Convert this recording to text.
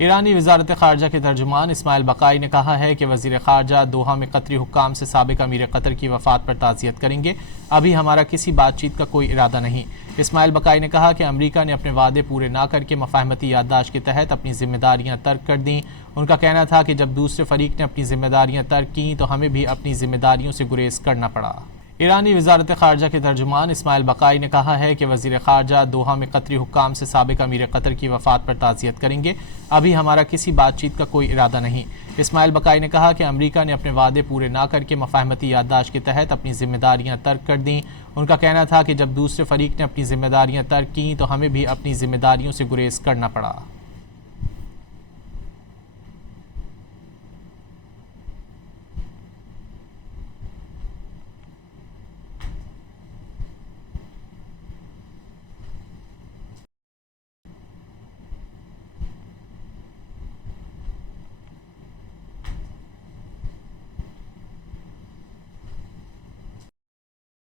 ایرانی وزارت خارجہ کے ترجمان اسماعیل بقائی نے کہا ہے کہ وزیر خارجہ دوحہ میں قطری حکام سے سابق امیر قطر کی وفات پر تعزیت کریں گے۔ ابھی ہمارا کسی بات چیت کا کوئی ارادہ نہیں۔ اسماعیل بقائی نے کہا کہ امریکہ نے اپنے وعدے پورے نہ کر کے مفاہمتی یادداشت کے تحت اپنی ذمہ داریاں ترک کر دیں۔ ان کا کہنا تھا کہ جب دوسرے فریق نے اپنی ذمہ داریاں ترک کیں تو ہمیں بھی اپنی ذمہ داریوں سے گریز کرنا پڑا۔ ایرانی وزارت خارجہ کے ترجمان اسماعیل بقائی نے کہا ہے کہ وزیر خارجہ دوحہ میں قطری حکام سے سابق امیر قطر کی وفات پر تعزیت کریں گے۔ ابھی ہمارا کسی بات چیت کا کوئی ارادہ نہیں۔ اسماعیل بقائی نے کہا کہ امریکہ نے اپنے وعدے پورے نہ کر کے مفاہمتی یادداشت کے تحت اپنی ذمہ داریاں ترک کر دیں۔ ان کا کہنا تھا کہ جب دوسرے فریق نے اپنی ذمہ داریاں ترک کیں تو ہمیں بھی اپنی ذمہ داریوں سے گریز کرنا پڑا۔